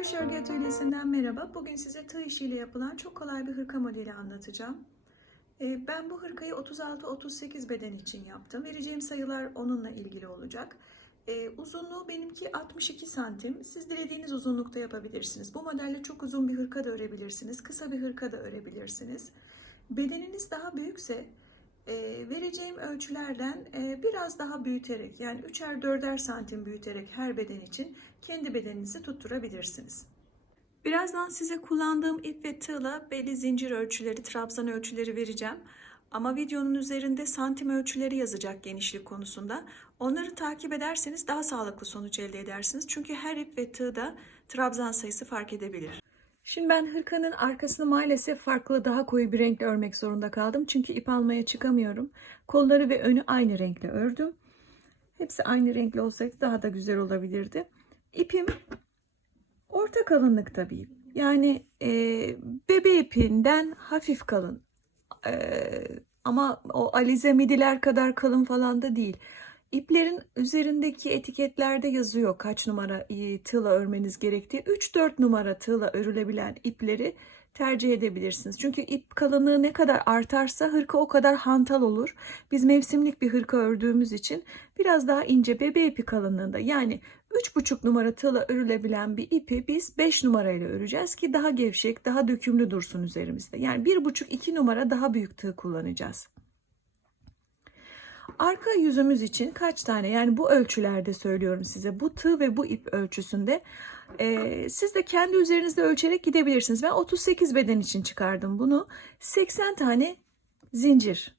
Varoş Örgü Atölyesi'nden merhaba. Bugün size tığ işiyle yapılan çok kolay bir hırka modeli anlatacağım. Ee, Ben bu hırkayı 36-38 beden için yaptım. Vereceğim sayılar onunla ilgili olacak. Ee, Uzunluğu benimki 62 santim. Siz dilediğiniz uzunlukta yapabilirsiniz. Bu modelle çok uzun bir hırka da örebilirsiniz. Kısa bir hırka da örebilirsiniz. Bedeniniz daha büyükse vereceğim ölçülerden e, biraz daha büyüterek yani 3'er 4'er santim büyüterek her beden için kendi bedeninizi tutturabilirsiniz. Birazdan size kullandığım ip ve tığla belli zincir ölçüleri, trabzan ölçüleri vereceğim. Ama videonun üzerinde santim ölçüleri yazacak genişlik konusunda. Onları takip ederseniz daha sağlıklı sonuç elde edersiniz. Çünkü her ip ve tığda trabzan sayısı fark edebilir. Şimdi ben hırkanın arkasını maalesef farklı daha koyu bir renkle örmek zorunda kaldım. Çünkü ip almaya çıkamıyorum. Kolları ve önü aynı renkle ördüm. Hepsi aynı renkli olsaydı daha da güzel olabilirdi. İpim orta kalınlıkta bir ip. Yani e, bebe ipinden hafif kalın. E, ama o alize midiler kadar kalın falan da değil. İplerin üzerindeki etiketlerde yazıyor kaç numara e, tığla örmeniz gerektiği. 3-4 numara tığla örülebilen ipleri tercih edebilirsiniz. Çünkü ip kalınlığı ne kadar artarsa hırka o kadar hantal olur. Biz mevsimlik bir hırka ördüğümüz için biraz daha ince bebe ipi kalınlığında yani 3,5 numara tığla örülebilen bir ipi biz 5 numarayla öreceğiz ki daha gevşek, daha dökümlü dursun üzerimizde. Yani 1,5-2 numara daha büyük tığ kullanacağız. Arka yüzümüz için kaç tane yani bu ölçülerde söylüyorum size bu tığ ve bu ip ölçüsünde e, siz de kendi üzerinizde ölçerek gidebilirsiniz. Ben 38 beden için çıkardım bunu 80 tane zincir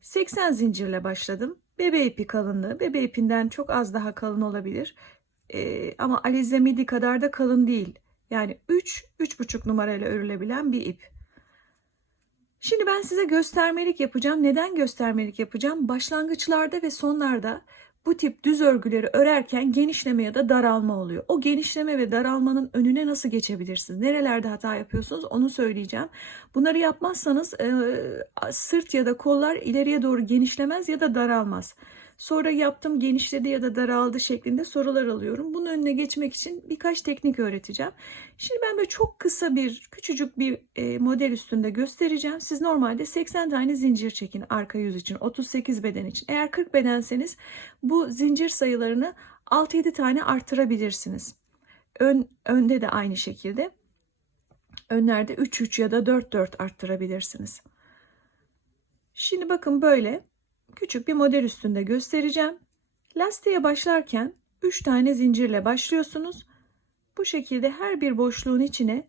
80 zincirle başladım. Bebe ipi kalınlığı bebe ipinden çok az daha kalın olabilir e, ama alize midi kadar da kalın değil. Yani 3 3,5 numarayla örülebilen bir ip. Şimdi ben size göstermelik yapacağım. Neden göstermelik yapacağım? Başlangıçlarda ve sonlarda bu tip düz örgüleri örerken genişleme ya da daralma oluyor. O genişleme ve daralmanın önüne nasıl geçebilirsiniz? Nerelerde hata yapıyorsunuz onu söyleyeceğim. Bunları yapmazsanız e, sırt ya da kollar ileriye doğru genişlemez ya da daralmaz. Sonra yaptım genişledi ya da daraldı şeklinde sorular alıyorum. Bunun önüne geçmek için birkaç teknik öğreteceğim. Şimdi ben böyle çok kısa bir küçücük bir e, model üstünde göstereceğim. Siz normalde 80 tane zincir çekin arka yüz için 38 beden için. Eğer 40 bedenseniz bu zincir sayılarını 6-7 tane arttırabilirsiniz. Ön, önde de aynı şekilde. Önlerde 3-3 ya da 4-4 arttırabilirsiniz. Şimdi bakın böyle küçük bir model üstünde göstereceğim. Lastiğe başlarken 3 tane zincirle başlıyorsunuz. Bu şekilde her bir boşluğun içine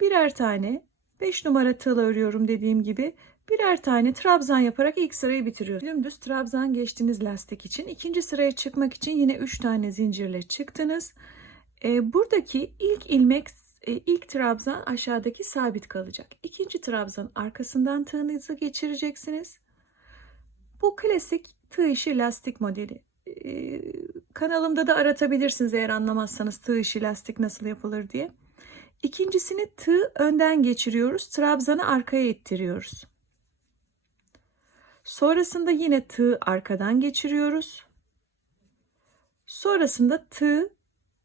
birer tane 5 numara tığla örüyorum dediğim gibi birer tane trabzan yaparak ilk sırayı bitiriyorsunuz. Dümdüz trabzan geçtiniz lastik için. ikinci sıraya çıkmak için yine 3 tane zincirle çıktınız. Ee, buradaki ilk ilmek e, ilk trabzan aşağıdaki sabit kalacak. İkinci trabzan arkasından tığınızı geçireceksiniz. Bu klasik tığ işi lastik modeli. Ee, kanalımda da aratabilirsiniz eğer anlamazsanız tığ işi lastik nasıl yapılır diye. İkincisini tığ önden geçiriyoruz. Trabzanı arkaya ittiriyoruz. Sonrasında yine tığ arkadan geçiriyoruz. Sonrasında tığ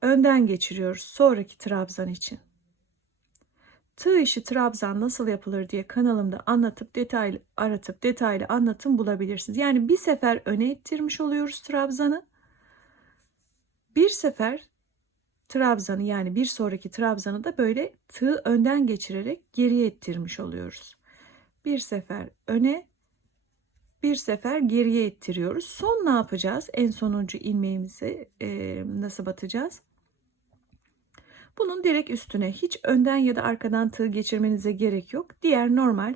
önden geçiriyoruz sonraki trabzan için. Tığ işi trabzan nasıl yapılır diye kanalımda anlatıp detaylı aratıp detaylı anlatım bulabilirsiniz. Yani bir sefer öne ittirmiş oluyoruz trabzanı. Bir sefer trabzanı yani bir sonraki trabzanı da böyle tığ önden geçirerek geriye ittirmiş oluyoruz. Bir sefer öne bir sefer geriye ittiriyoruz. Son ne yapacağız? En sonuncu ilmeğimizi e, nasıl batacağız? Bunun direkt üstüne hiç önden ya da arkadan tığ geçirmenize gerek yok. Diğer normal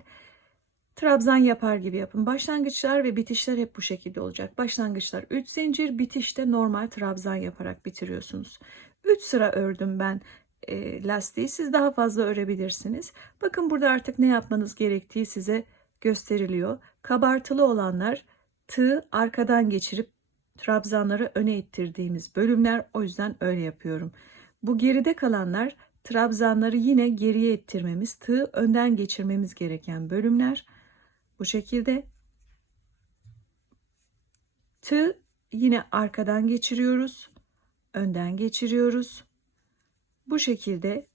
trabzan yapar gibi yapın. Başlangıçlar ve bitişler hep bu şekilde olacak. Başlangıçlar 3 zincir, bitişte normal trabzan yaparak bitiriyorsunuz. 3 sıra ördüm ben e, lastiği. Siz daha fazla örebilirsiniz. Bakın burada artık ne yapmanız gerektiği size gösteriliyor. Kabartılı olanlar tığ arkadan geçirip trabzanları öne ittirdiğimiz bölümler. O yüzden öyle yapıyorum. Bu geride kalanlar trabzanları yine geriye ittirmemiz, tığ önden geçirmemiz gereken bölümler. Bu şekilde tığ yine arkadan geçiriyoruz, önden geçiriyoruz. bu şekilde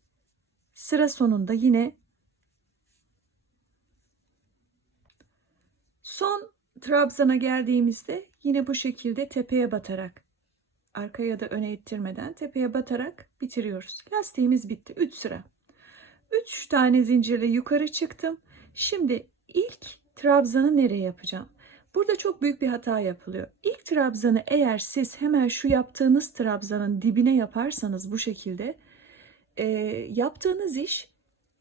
sıra sonunda yine son trabzana geldiğimizde yine bu şekilde tepeye batarak arkaya ya da öne ittirmeden tepeye batarak bitiriyoruz. Lastiğimiz bitti. 3 sıra. 3 tane zincirle yukarı çıktım. Şimdi ilk trabzanı nereye yapacağım? Burada çok büyük bir hata yapılıyor. İlk trabzanı eğer siz hemen şu yaptığınız trabzanın dibine yaparsanız bu şekilde e, yaptığınız iş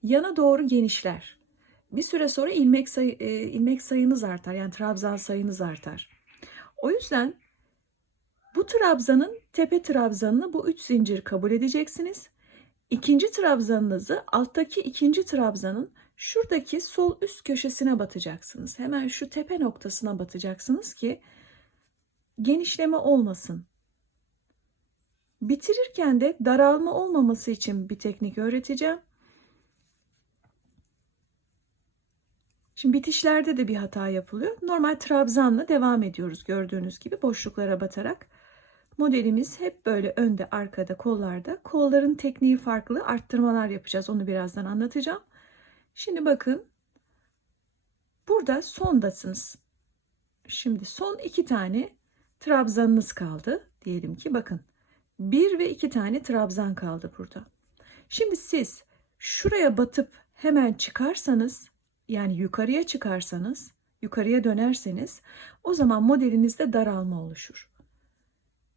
yana doğru genişler. Bir süre sonra ilmek, sayı, e, ilmek sayınız artar. Yani trabzan sayınız artar. O yüzden bu trabzanın tepe trabzanını bu üç zincir kabul edeceksiniz. İkinci trabzanınızı alttaki ikinci trabzanın şuradaki sol üst köşesine batacaksınız. Hemen şu tepe noktasına batacaksınız ki genişleme olmasın. Bitirirken de daralma olmaması için bir teknik öğreteceğim. Şimdi bitişlerde de bir hata yapılıyor. Normal trabzanla devam ediyoruz gördüğünüz gibi boşluklara batarak. Modelimiz hep böyle önde, arkada, kollarda. Kolların tekniği farklı. Arttırmalar yapacağız. Onu birazdan anlatacağım. Şimdi bakın. Burada sondasınız. Şimdi son iki tane trabzanınız kaldı. Diyelim ki bakın. Bir ve iki tane trabzan kaldı burada. Şimdi siz şuraya batıp hemen çıkarsanız yani yukarıya çıkarsanız, yukarıya dönerseniz o zaman modelinizde daralma oluşur.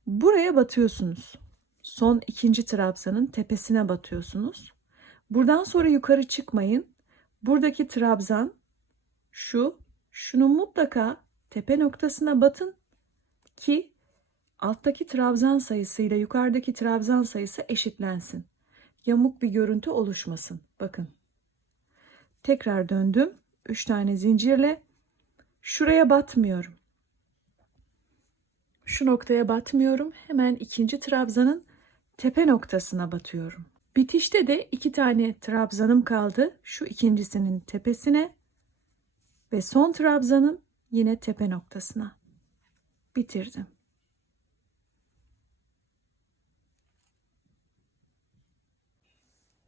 Buraya batıyorsunuz. Son ikinci trabzanın tepesine batıyorsunuz. Buradan sonra yukarı çıkmayın. Buradaki trabzan şu, şunu mutlaka tepe noktasına batın ki alttaki trabzan sayısıyla yukarıdaki trabzan sayısı eşitlensin. Yamuk bir görüntü oluşmasın. Bakın. Tekrar döndüm. 3 tane zincirle şuraya batmıyorum. Şu noktaya batmıyorum. Hemen ikinci trabzanın tepe noktasına batıyorum. Bitişte de iki tane trabzanım kaldı. Şu ikincisinin tepesine ve son trabzanın yine tepe noktasına. Bitirdim.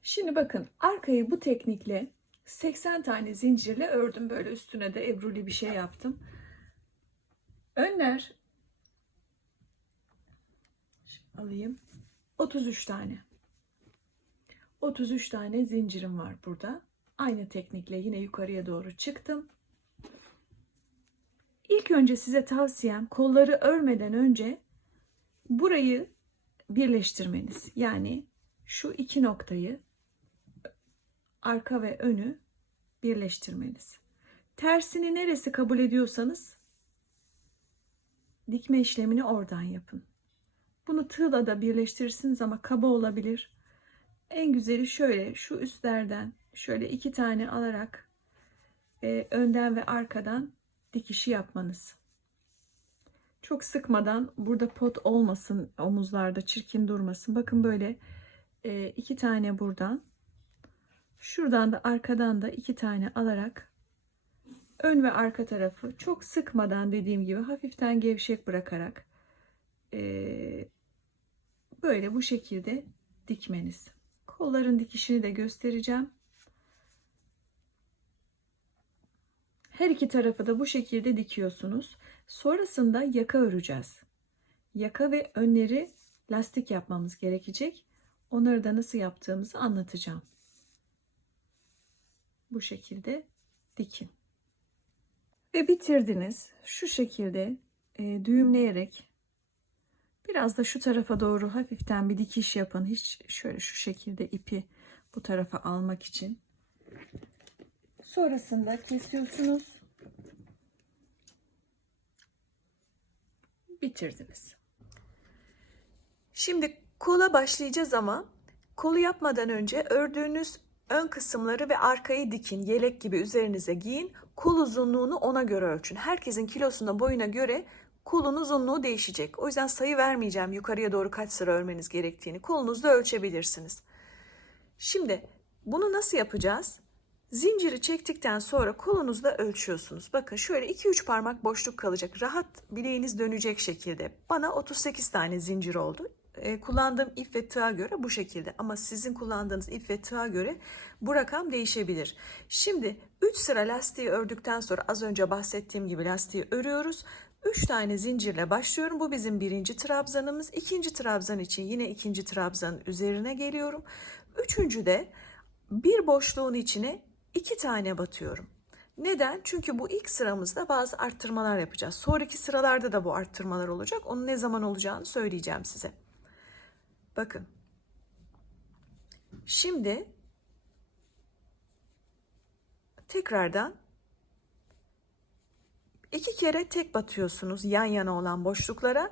Şimdi bakın arkayı bu teknikle 80 tane zincirle ördüm böyle üstüne de ebruli bir şey yaptım. Önler alayım. 33 tane. 33 tane zincirim var burada. Aynı teknikle yine yukarıya doğru çıktım. İlk önce size tavsiyem kolları örmeden önce burayı birleştirmeniz. Yani şu iki noktayı arka ve önü birleştirmeniz. Tersini neresi kabul ediyorsanız dikme işlemini oradan yapın. Bunu tığla da birleştirirsiniz ama kaba olabilir. En güzeli şöyle şu üstlerden şöyle iki tane alarak e, önden ve arkadan dikişi yapmanız. Çok sıkmadan burada pot olmasın omuzlarda çirkin durmasın. Bakın böyle e, iki tane buradan Şuradan da arkadan da iki tane alarak ön ve arka tarafı çok sıkmadan dediğim gibi hafiften gevşek bırakarak e, böyle bu şekilde dikmeniz. Kolların dikişini de göstereceğim. Her iki tarafı da bu şekilde dikiyorsunuz. Sonrasında yaka öreceğiz. Yaka ve önleri lastik yapmamız gerekecek. Onları da nasıl yaptığımızı anlatacağım bu şekilde dikin. Ve bitirdiniz. Şu şekilde e, düğümleyerek biraz da şu tarafa doğru hafiften bir dikiş yapın. Hiç şöyle şu şekilde ipi bu tarafa almak için. Sonrasında kesiyorsunuz. Bitirdiniz. Şimdi kola başlayacağız ama kolu yapmadan önce ördüğünüz Ön kısımları ve arkayı dikin, yelek gibi üzerinize giyin. Kol uzunluğunu ona göre ölçün. Herkesin kilosuna, boyuna göre kolun uzunluğu değişecek. O yüzden sayı vermeyeceğim yukarıya doğru kaç sıra örmeniz gerektiğini. Kolunuzda ölçebilirsiniz. Şimdi bunu nasıl yapacağız? Zinciri çektikten sonra kolunuzda ölçüyorsunuz. Bakın şöyle 2-3 parmak boşluk kalacak. Rahat bileğiniz dönecek şekilde. Bana 38 tane zincir oldu. e, kullandığım ip ve tığa göre bu şekilde ama sizin kullandığınız ip ve tığa göre bu rakam değişebilir. Şimdi 3 sıra lastiği ördükten sonra az önce bahsettiğim gibi lastiği örüyoruz. 3 tane zincirle başlıyorum. Bu bizim birinci trabzanımız. İkinci trabzan için yine ikinci trabzanın üzerine geliyorum. Üçüncü de bir boşluğun içine iki tane batıyorum. Neden? Çünkü bu ilk sıramızda bazı arttırmalar yapacağız. Sonraki sıralarda da bu arttırmalar olacak. Onun ne zaman olacağını söyleyeceğim size. Bakın. Şimdi tekrardan iki kere tek batıyorsunuz yan yana olan boşluklara.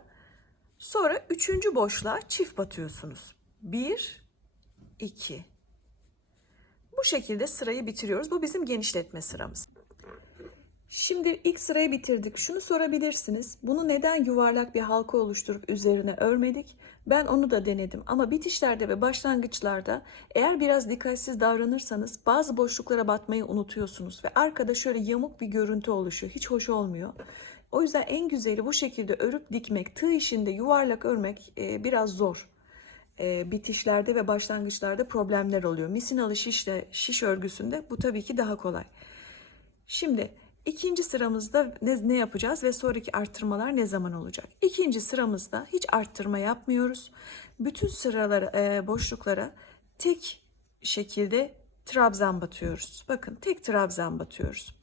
Sonra üçüncü boşluğa çift batıyorsunuz. Bir, iki. Bu şekilde sırayı bitiriyoruz. Bu bizim genişletme sıramız. Şimdi ilk sırayı bitirdik. Şunu sorabilirsiniz. Bunu neden yuvarlak bir halka oluşturup üzerine örmedik? Ben onu da denedim ama bitişlerde ve başlangıçlarda eğer biraz dikkatsiz davranırsanız bazı boşluklara batmayı unutuyorsunuz ve arkada şöyle yamuk bir görüntü oluşuyor. Hiç hoş olmuyor. O yüzden en güzeli bu şekilde örüp dikmek, tığ işinde yuvarlak örmek e, biraz zor. E, bitişlerde ve başlangıçlarda problemler oluyor. Misinalı şişle şiş örgüsünde bu tabii ki daha kolay. Şimdi ikinci sıramızda ne, ne yapacağız ve sonraki arttırmalar ne zaman olacak? İkinci sıramızda hiç arttırma yapmıyoruz. Bütün sıralara, e, boşluklara tek şekilde trabzan batıyoruz. Bakın tek trabzan batıyoruz.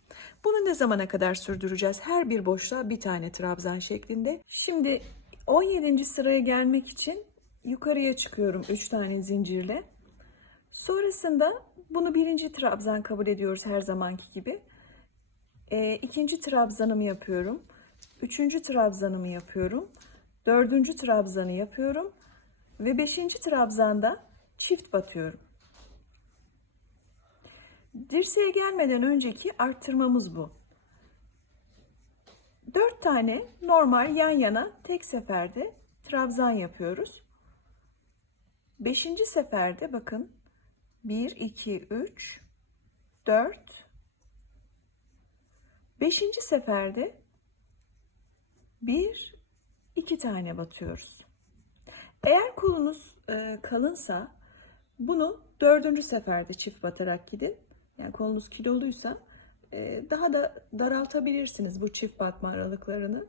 Bunu ne zamana kadar sürdüreceğiz? Her bir boşluğa bir tane trabzan şeklinde. Şimdi 17. sıraya gelmek için yukarıya çıkıyorum 3 tane zincirle. Sonrasında bunu birinci trabzan kabul ediyoruz her zamanki gibi. E, ikinci trabzanımı yapıyorum. Üçüncü trabzanımı yapıyorum. Dördüncü trabzanı yapıyorum. Ve beşinci trabzanda çift batıyorum. Dirseğe gelmeden önceki arttırmamız bu. Dört tane normal yan yana tek seferde trabzan yapıyoruz. Beşinci seferde bakın 1, 2, 3, 4, Beşinci seferde bir, iki tane batıyoruz. Eğer kolunuz e, kalınsa bunu dördüncü seferde çift batarak gidin. Yani kolunuz kiloluysa e, daha da daraltabilirsiniz bu çift batma aralıklarını.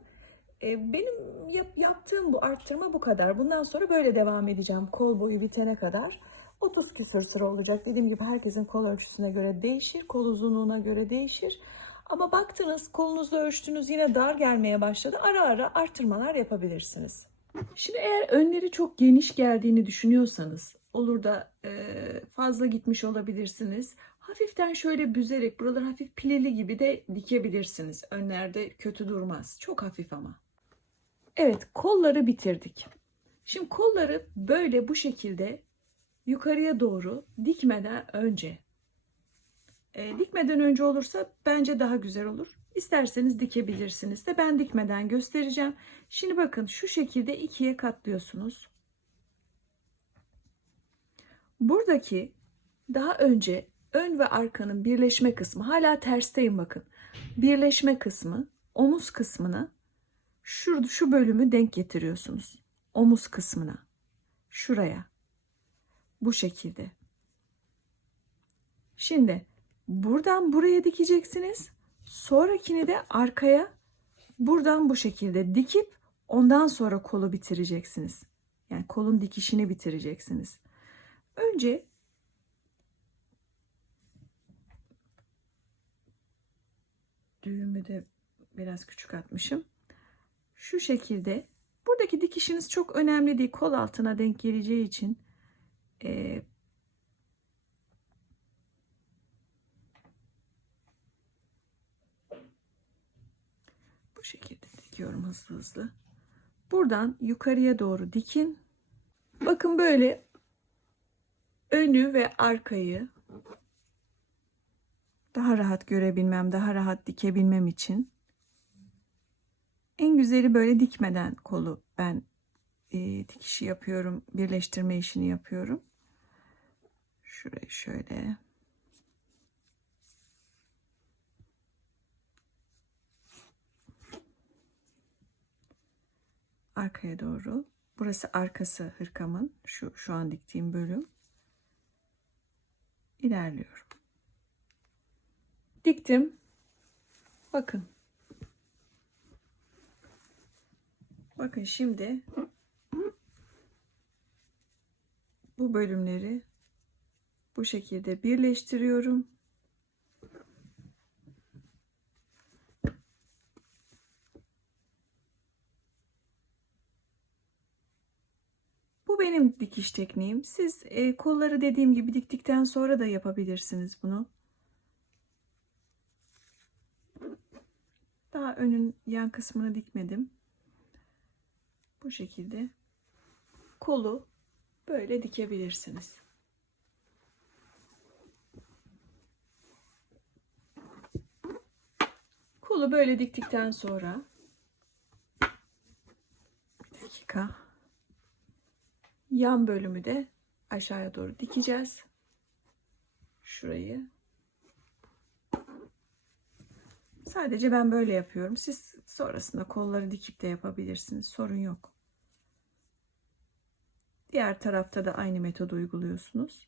E, benim yap, yaptığım bu arttırma bu kadar. Bundan sonra böyle devam edeceğim kol boyu bitene kadar. 30 küsur sıra olacak. Dediğim gibi herkesin kol ölçüsüne göre değişir, kol uzunluğuna göre değişir. Ama baktınız kolunuzla ölçtünüz yine dar gelmeye başladı. Ara ara artırmalar yapabilirsiniz. Şimdi eğer önleri çok geniş geldiğini düşünüyorsanız olur da e, fazla gitmiş olabilirsiniz. Hafiften şöyle büzerek buraları hafif pileli gibi de dikebilirsiniz. Önlerde kötü durmaz. Çok hafif ama. Evet kolları bitirdik. Şimdi kolları böyle bu şekilde yukarıya doğru dikmeden önce e, dikmeden önce olursa bence daha güzel olur. İsterseniz dikebilirsiniz de ben dikmeden göstereceğim. Şimdi bakın şu şekilde ikiye katlıyorsunuz. Buradaki daha önce ön ve arkanın birleşme kısmı hala tersteyim bakın. Birleşme kısmı omuz kısmına şu, şu bölümü denk getiriyorsunuz. Omuz kısmına. Şuraya. Bu şekilde. Şimdi Buradan buraya dikeceksiniz. Sonrakini de arkaya buradan bu şekilde dikip ondan sonra kolu bitireceksiniz. Yani kolun dikişini bitireceksiniz. Önce düğümü de biraz küçük atmışım. Şu şekilde buradaki dikişiniz çok önemli değil. Kol altına denk geleceği için e, şekilde dikiyorum hızlı hızlı. Buradan yukarıya doğru dikin. Bakın böyle önü ve arkayı daha rahat görebilmem, daha rahat dikebilmem için en güzeli böyle dikmeden kolu ben e, dikişi yapıyorum, birleştirme işini yapıyorum. Şurayı şöyle arkaya doğru Burası arkası hırkamın. Şu, şu an diktiğim bölüm. İlerliyorum. Diktim. Bakın. Bakın şimdi bu bölümleri bu şekilde birleştiriyorum. Benim dikiş tekniğim. Siz e, kolları dediğim gibi diktikten sonra da yapabilirsiniz bunu. Daha önün yan kısmını dikmedim. Bu şekilde kolu böyle dikebilirsiniz. Kolu böyle diktikten sonra bir dakika yan bölümü de aşağıya doğru dikeceğiz. Şurayı. Sadece ben böyle yapıyorum. Siz sonrasında kolları dikip de yapabilirsiniz. Sorun yok. Diğer tarafta da aynı metodu uyguluyorsunuz.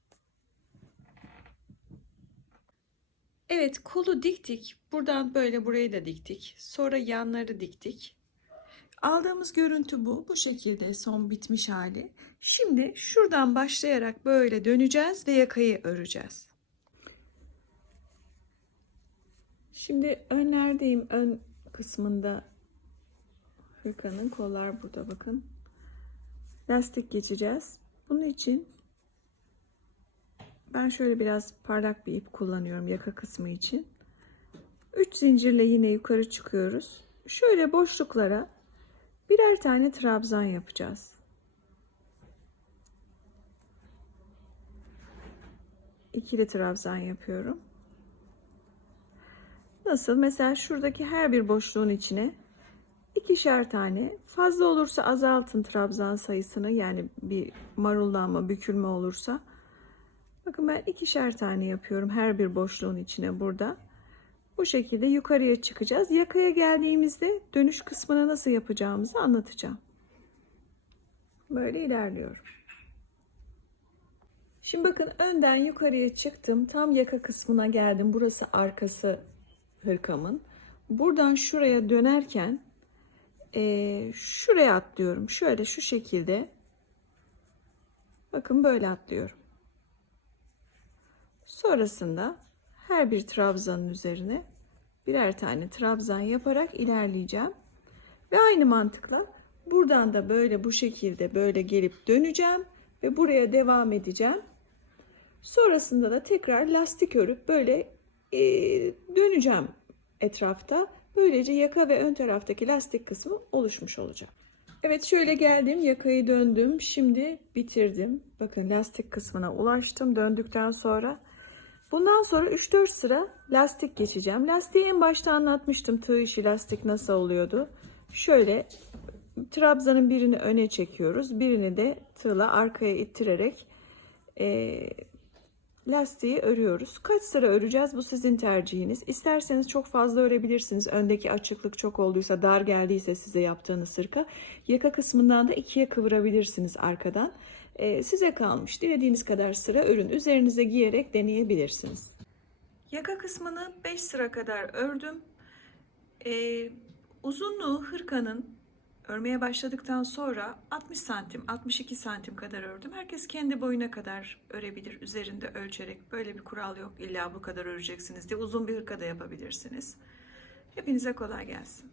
Evet kolu diktik. Buradan böyle burayı da diktik. Sonra yanları diktik. Aldığımız görüntü bu. Bu şekilde son bitmiş hali. Şimdi şuradan başlayarak böyle döneceğiz ve yakayı öreceğiz. Şimdi önlerdeyim. Ön kısmında hırkanın kollar burada bakın. Lastik geçeceğiz. Bunun için ben şöyle biraz parlak bir ip kullanıyorum yaka kısmı için. 3 zincirle yine yukarı çıkıyoruz. Şöyle boşluklara birer tane trabzan yapacağız. İkili trabzan yapıyorum. Nasıl? Mesela şuradaki her bir boşluğun içine ikişer tane fazla olursa azaltın trabzan sayısını yani bir marullanma bükülme olursa bakın ben ikişer tane yapıyorum her bir boşluğun içine burada bu şekilde yukarıya çıkacağız yakaya geldiğimizde dönüş kısmını nasıl yapacağımızı anlatacağım böyle ilerliyorum şimdi bakın önden yukarıya çıktım tam yaka kısmına geldim burası arkası hırkamın buradan şuraya dönerken e, şuraya atlıyorum. Şöyle şu şekilde. Bakın böyle atlıyorum. Sonrasında her bir trabzanın üzerine birer tane trabzan yaparak ilerleyeceğim. Ve aynı mantıkla buradan da böyle bu şekilde böyle gelip döneceğim ve buraya devam edeceğim. Sonrasında da tekrar lastik örüp böyle e, döneceğim etrafta. Böylece yaka ve ön taraftaki lastik kısmı oluşmuş olacak. Evet şöyle geldim yakayı döndüm. Şimdi bitirdim. Bakın lastik kısmına ulaştım döndükten sonra. Bundan sonra 3-4 sıra lastik geçeceğim. Lastiği en başta anlatmıştım tığ işi lastik nasıl oluyordu. Şöyle trabzanın birini öne çekiyoruz. Birini de tığla arkaya ittirerek e, lastiği örüyoruz. Kaç sıra öreceğiz bu sizin tercihiniz. İsterseniz çok fazla örebilirsiniz. Öndeki açıklık çok olduysa dar geldiyse size yaptığınız sırka. Yaka kısmından da ikiye kıvırabilirsiniz arkadan. Ee, size kalmış. Dilediğiniz kadar sıra örün. Üzerinize giyerek deneyebilirsiniz. Yaka kısmını 5 sıra kadar ördüm. Ee, uzunluğu hırkanın Örmeye başladıktan sonra 60 santim, 62 santim kadar ördüm. Herkes kendi boyuna kadar örebilir üzerinde ölçerek. Böyle bir kural yok. İlla bu kadar öreceksiniz diye uzun bir hırka da yapabilirsiniz. Hepinize kolay gelsin.